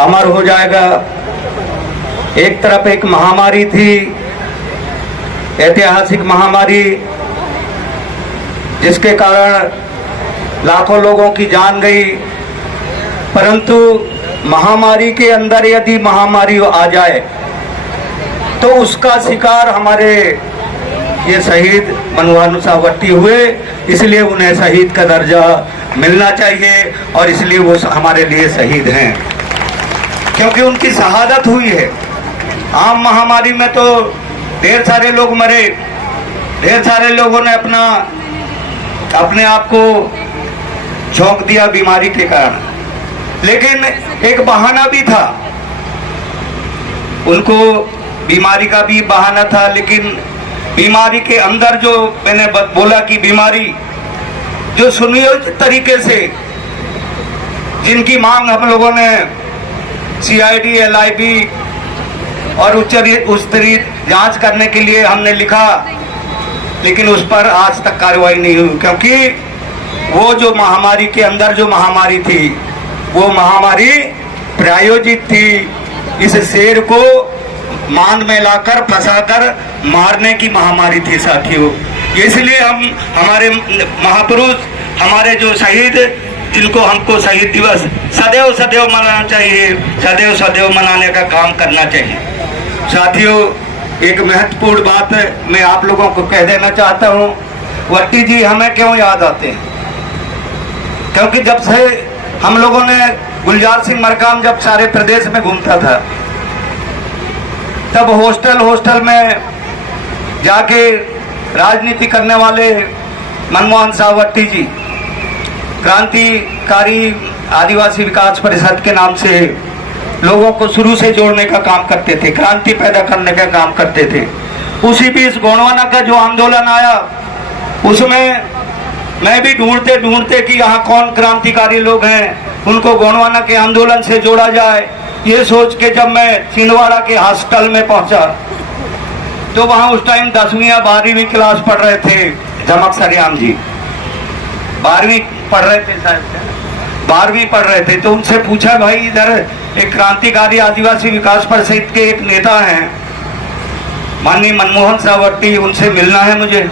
अमर हो जाएगा। एक तरफ एक महामारी थी, ऐतिहासिक महामारी, जिसके कारण लाखों लोगों की जान गई। परंतु महामारी के अंदर यदि महामारी आ जाए तो उसका शिकार हमारे ये शहीद मनमोहन सावट्टी हुए, इसलिए उन्हें शहीद का दर्जा मिलना चाहिए और इसलिए वो हमारे लिए शहीद हैं, क्योंकि उनकी शहादत हुई है। आम महामारी में तो ढेर सारे लोग मरे, ढेर सारे लोगों ने अपने आप को झोंक दिया बीमारी के कारण, लेकिन एक बहाना भी था, उनको बीमारी का भी बहाना था। लेकिन बीमारी के अंदर जो मैंने बोला कि बीमारी जो सुनियोजित तरीके से, जिनकी मांग हम लोगों ने CID, LIB और उच्च स्तरीय जांच करने के लिए हमने लिखा, लेकिन उस पर आज तक कार्रवाई नहीं हुई, क्योंकि वो जो महामारी के अंदर जो महामारी थी वो महामारी प्रायोजित थी। इस शेर को मान में लाकर फंसाकर मारने की महामारी थी साथियों। इसलिए हमारे महापुरुष, हमारे जो शहीद, जिनको हमको शहीद दिवस सदैव सदैव मनाना चाहिए, सदैव सदैव मनाने का काम करना चाहिए। साथियों, एक महत्वपूर्ण बात मैं आप लोगों को कह देना चाहता हूँ। वट्टी जी हमें क्यों याद आते हैं? क्योंकि जब से हम लोगों ने, गुलजार सिंह मरकाम जब सारे प्रदेश में घूमता था, तब हॉस्टल में जाके राजनीति करने वाले मनमोहन सावट्टी जी क्रांतिकारी आदिवासी विकास परिषद के नाम से लोगों को शुरू से जोड़ने का काम करते थे, क्रांति पैदा करने का काम करते थे। उसी बीच गोंडवाना का जो आंदोलन आया, उसमें मैं भी ढूंढते कि यहाँ कौन क्रांतिकारी लोग हैं, उनको गोंडवाना के आंदोलन से जोड़ा जाए। ये सोच के जब मैं छिंदवाड़ा के हॉस्टल में पहुंचा तो वहां उस टाइम 10वीं या 12वीं क्लास पढ़ रहे थे झमक सरियाम जी, 12वीं पढ़ रहे थे, शायद 12वीं पढ़ रहे थे। तो उनसे पूछा, भाई इधर एक क्रांतिकारी आदिवासी विकास परिषद के एक नेता हैं माननीय मनमोहन सावट्टी, उनसे मिलना है मुझे।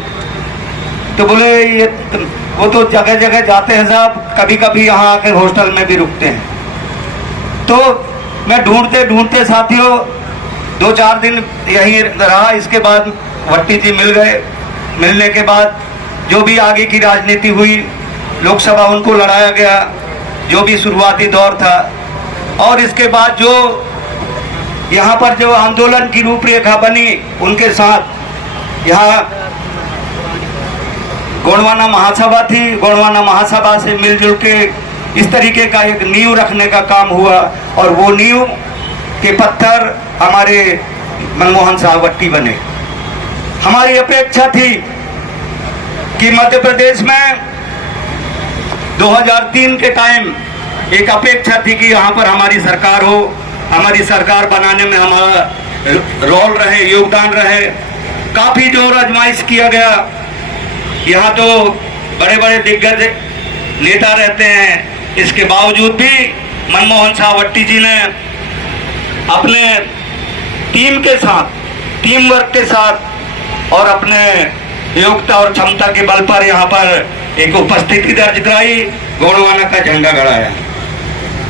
तो बोले ये वो तो जगह जगह जाते हैं साहब, कभी कभी यहाँ आके हॉस्टल में भी रुकते हैं। तो मैं ढूंढते साथियों 2-4 दिन यहीं रहा। इसके बाद वट्टी जी मिल गए। मिलने के बाद जो भी आगे की राजनीति हुई, लोकसभा उनको लड़ाया गया, जो भी शुरुआती दौर था, और इसके बाद जो यहाँ पर जो आंदोलन की रूपरेखा बनी, उनके साथ यहाँ गोंडवाना महासभा थी, गोंडवाना महासभा से मिलजुल के इस तरीके का एक नींव रखने का काम हुआ, और वो नींव के पत्थर हमारे मनमोहन सावट्टी बने। हमारी अपेक्षा थी कि मध्य प्रदेश में 2003 के टाइम एक अपेक्षा थी कि यहाँ पर हमारी सरकार हो, हमारी सरकार बनाने में हमारा रोल रहे, योगदान रहे। काफी जोर आजमाइश किया गया। यहाँ तो बड़े बड़े दिग्गज नेता रहते हैं, इसके बावजूद भी मनमोहन सावट्टी जी ने अपने टीम के साथ, टीम वर्क के साथ और अपने योग्यता और क्षमता के बल पर यहाँ पर एक उपस्थिति दर्ज कराई, गोंडवाना का झंडा गड़ाया।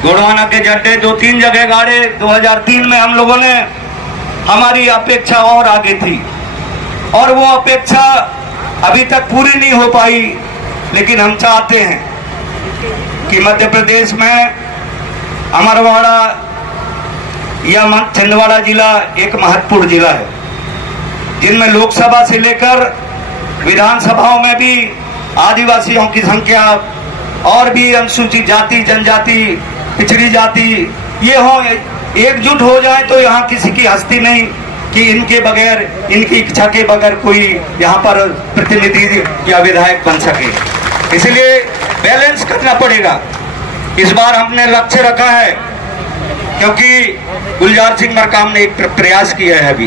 गोंडवाना के झंडे 2-3 जगह गाड़े 2003 में हम लोगों ने। हमारी अपेक्षा और आगे थी, और वो अपेक्षा अभी तक पूरी नहीं हो पाई, लेकिन हम चाहते हैं कि मध्य प्रदेश में अमरवाड़ा या छिंदवाड़ा जिला एक महत्वपूर्ण जिला है, जिनमें लोकसभा से लेकर विधानसभाओं में भी आदिवासियों की संख्या और भी अनुसूचित जाति, जनजाति, पिछड़ी जाति ये हो, एकजुट हो जाए तो यहाँ किसी की हस्ती नहीं कि इनके बगैर, इनकी इच्छा के बगैर कोई यहाँ पर प्रतिनिधि या विधायक बन सके। इसलिए बैलेंस करना पड़ेगा। इस बार हमने लक्ष्य रखा है, क्योंकि गुलजार सिंह मरकाम ने एक प्रयास किया है अभी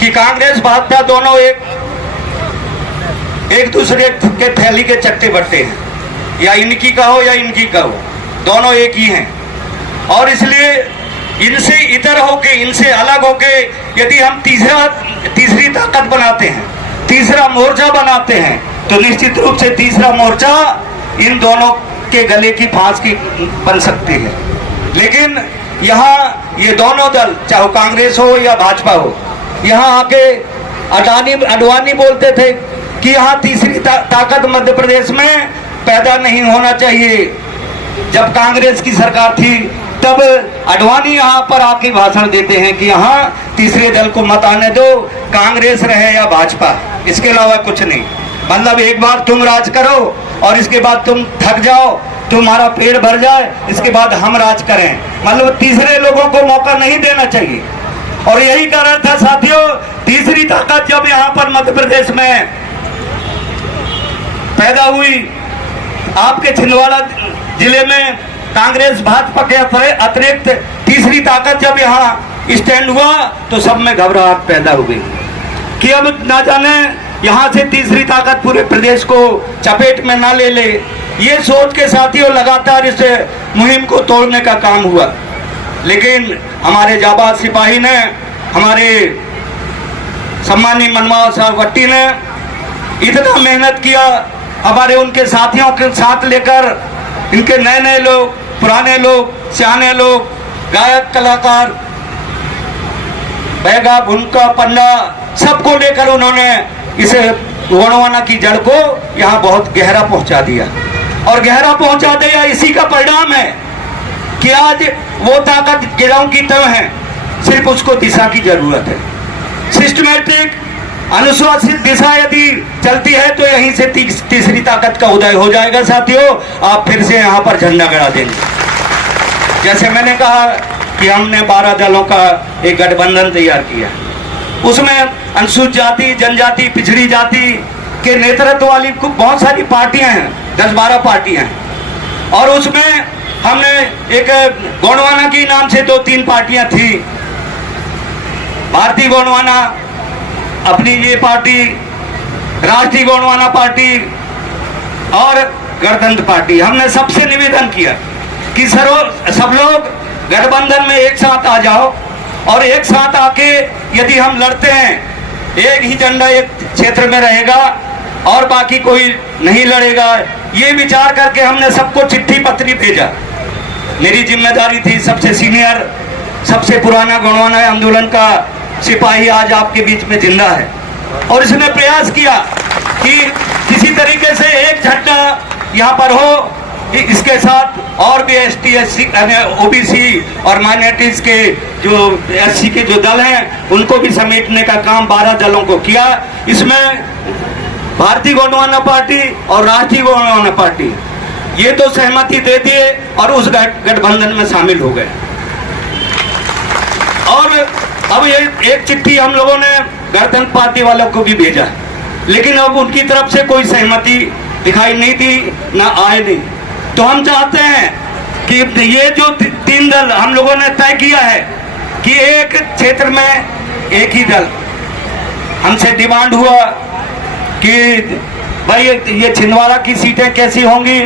कि कांग्रेस भाजपा दोनों एक दूसरे के थैली के चट्टे बट्टे हैं, या इनकी का हो या इनकी का हो, दोनों एक ही हैं। और इसलिए इनसे इतर होके, इनसे अलग होके यदि हम तीसरी ताकत बनाते हैं, तीसरा मोर्चा बनाते हैं, तो निश्चित रूप से तीसरा मोर्चा इन दोनों के गले की फांस की बन सकती है। लेकिन यहाँ ये दोनों दल, चाहे कांग्रेस हो या भाजपा हो, यहाँ आके अडवाणी बोलते थे कि यहाँ तीसरी ताकत मध्य प्रदेश में पैदा नहीं होना चाहिए। जब कांग्रेस की सरकार थी तब अडवाणी यहाँ पर आके भाषण देते हैं कि यहाँ तीसरे दल को मत आने दो, कांग्रेस रहे या भाजपा, इसके अलावा कुछ नहीं। मतलब एक बार तुम राज करो और इसके बाद तुम थक जाओ, तुम्हारा पेट भर जाए, इसके बाद हम राज करें। मतलब तीसरे लोगों को मौका नहीं देना चाहिए। और यही कारण था साथियों, तीसरी ताकत जब यहाँ पर मध्य प्रदेश में पैदा हुई, आपके छिंदवाड़ा जिले में कांग्रेस भाजपा के अतिरिक्त तीसरी ताकत जब यहाँ स्टैंड हुआ तो सब में घबराहट पैदा हो गई कि अब ना जाने यहाँ से तीसरी ताकत पूरे प्रदेश को चपेट में ना ले ले। ये सोच के साथियों लगातार इस मुहिम को तोड़ने का काम हुआ। लेकिन हमारे जाबाज सिपाही ने, हमारे सम्मानीय मनमोहन साहब वट्टी ने इतना मेहनत किया, हमारे उनके साथियों के साथ लेकर इनके नए नए लोग, पुराने लोग, सियाने लोग, गायक, कलाकार, बैगा, भुनका, पन्ना, सबको लेकर उन्होंने इस गोंडवाना की जड़ को यहाँ बहुत गहरा पहुंचा दिया। और गहरा पहुंचा दिया, इसी का परिणाम है कि आज वो ताकत गिराव की तरह है, सिर्फ उसको दिशा की जरूरत है। सिस्टमैटिक अनुशासित दिशा यदि चलती है तो यहीं से तीसरी ताकत का उदय हो जाएगा। साथियों, आप फिर से यहाँ पर झंडा गड़ा देंगे। जैसे मैंने कहा कि हमने 12 दलों का एक गठबंधन तैयार किया, उसमें अनुसूचित जाति, जनजाति, पिछड़ी जाति के नेतृत्व वाली बहुत सारी पार्टियां हैं, 10-12 पार्टियां हैं। और उसमें हमने एक गोंडवाना की नाम से 2-3 पार्टियां थी, भारतीय गोंडवाना अपनी ये पार्टी, राष्ट्रीय गोंडवाना पार्टी और गणतंत्र पार्टी। हमने सबसे निवेदन किया कि सब लोग गठबंधन में एक साथ आ जाओ और एक साथ आके यदि हम लड़ते हैं, एक ही झंडा एक क्षेत्र में रहेगा और बाकी कोई नहीं लड़ेगा। ये विचार करके हमने सबको चिट्ठी पत्री भेजा। मेरी जिम्मेदारी थी, सबसे सीनियर, सबसे पुराना गोंडवाना आंदोलन का सिपाही आज आपके बीच में जिंदा है, और इसने प्रयास किया कि किसी तरीके से एक झंडा यहाँ पर हो। इसके साथ और भी ST, SC, OBC और माइनॉरिटीज के जो SC के जो दल हैं उनको भी समेटने का काम 12 दलों को किया। इसमें भारतीय गोंडवाना पार्टी और राष्ट्रीय गोंडवाना पार्टी ये तो सहमति दे दिए और उस गठबंधन में शामिल हो गए। और अब ये एक चिट्ठी हम लोगों ने गणतंत्र पार्टी वालों को भी भेजा, लेकिन अब उनकी तरफ से कोई सहमति दिखाई नहीं दी, ना आए नहीं। तो हम चाहते हैं कि ये जो 3 दल हम लोगों ने तय किया है कि एक क्षेत्र में एक ही दल, हमसे डिमांड हुआ कि भाई ये छिंदवाड़ा की सीटें कैसी होंगी,